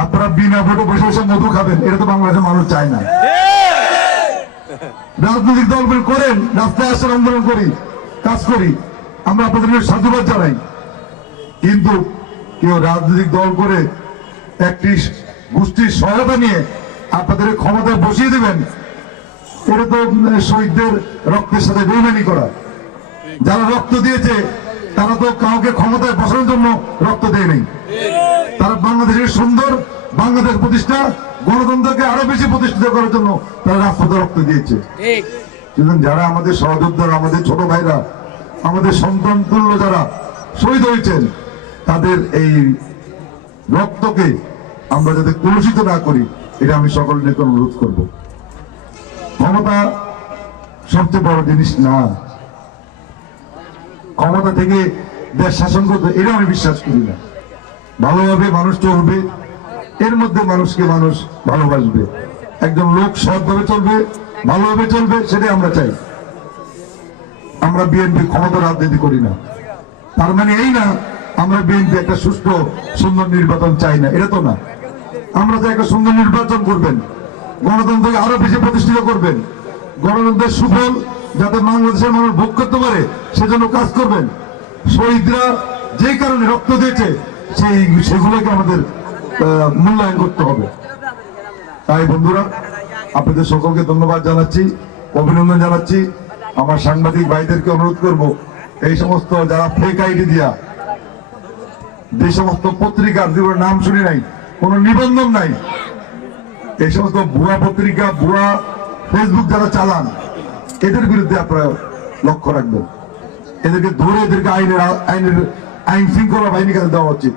আপনারা বিনা ভোটে বসে বসে মধু খাবেন, এটা তো বাংলাদেশের মানুষ চায় না। রাজনৈতিক দল করে করেন, রাস্তায় আসার আন্দোলন করি, কাজ করি, আমরা আপনাদেরকে সাধুবাদ জানাই। কিন্তু কেউ রাজনৈতিক দল করে একটি গোষ্ঠীর সহায়তা নিয়ে আপনাদের ক্ষমতায় বসিয়ে দেবেন, এটা তো শহীদদের রক্তের সাথে বেইমানি করা। যারা রক্ত দিয়েছে, তারা তো কাউকে ক্ষমতায় বসানোর জন্য রক্ত দেয় নাই। তারা বাংলাদেশের সুন্দর বাংলাদেশ প্রতিষ্ঠা গণতন্ত্রকে আরও বেশি প্রতিষ্ঠিত করার জন্য তারা রাজপথে রক্ত দিয়েছে। সুতরাং যারা আমাদের সহযোদ্ধারা আমাদের ছোট ভাইরা আমাদের সন্তান তুল্য যারা শহীদ হয়েছেন তাদের এই রক্তকে আমরা যাতে কলুষিত না করি এটা আমি সকল নেতা অনুরোধ করব। ক্ষমতা সবচেয়ে বড় জিনিস না। ক্ষমতা থেকে দেশ শাসন করতে এটা আমি বিশ্বাস করি না। ভালোভাবে মানুষ চলবে, এর মধ্যে মানুষকে মানুষ ভালোবাসবে। একজন লোক সৎভাবে চলবে, ভালোভাবে চলবে, সেটাই আমরা চাই। আমরা বিএনপি ক্ষমতা রাজনীতি করি না। তার মানে এই না, আমরা বিএনপি একটা সুষ্ঠু সুন্দর নির্বাচন চাই না, এটা তো না। আমরা তো একটা সুন্দর নির্বাচন করবেন, গণতন্ত্রকে আরও বেশি প্রতিষ্ঠিত করবেন, গণতন্ত্রের সুফল যাতে বাংলাদেশের মানুষ ভোগ করতে পারে, সেজন্য কাজ করবেন। শহীদরা যে কারণে রক্ত দিয়েছে সেই সেগুলোকে আমাদের মূল্যায়ন করতে হবে। তাই বন্ধুরা, আপনাদের সকলকে ধন্যবাদ জানাচ্ছি, অভিনন্দন জানাচ্ছি। আমার সাংবাদিক ভাইদেরকে অনুরোধ করব, এই সমস্ত যারা ফেক আইডি দিয়া, যে সমস্ত পত্রিকার যেগুলোর নাম শুনি নাই, কোনো নিবন্ধন নাই, এই সমস্ত ভুয়া পত্রিকা, ভুয়া ফেসবুক যারা চালান, এদের বিরুদ্ধে আপনারা লক্ষ্য রাখবেন। এদেরকে ধরে এদেরকে আইনের আইনের আইন শৃঙ্খলা বাহিনীর কাছে দেওয়া উচিত।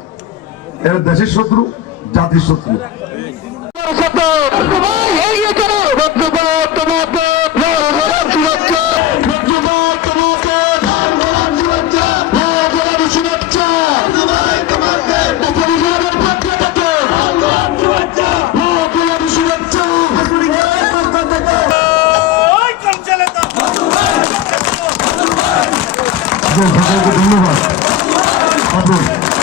এরা দেশের শত্রু জাতির শত্রু। ধন্যবাদ। Bravo.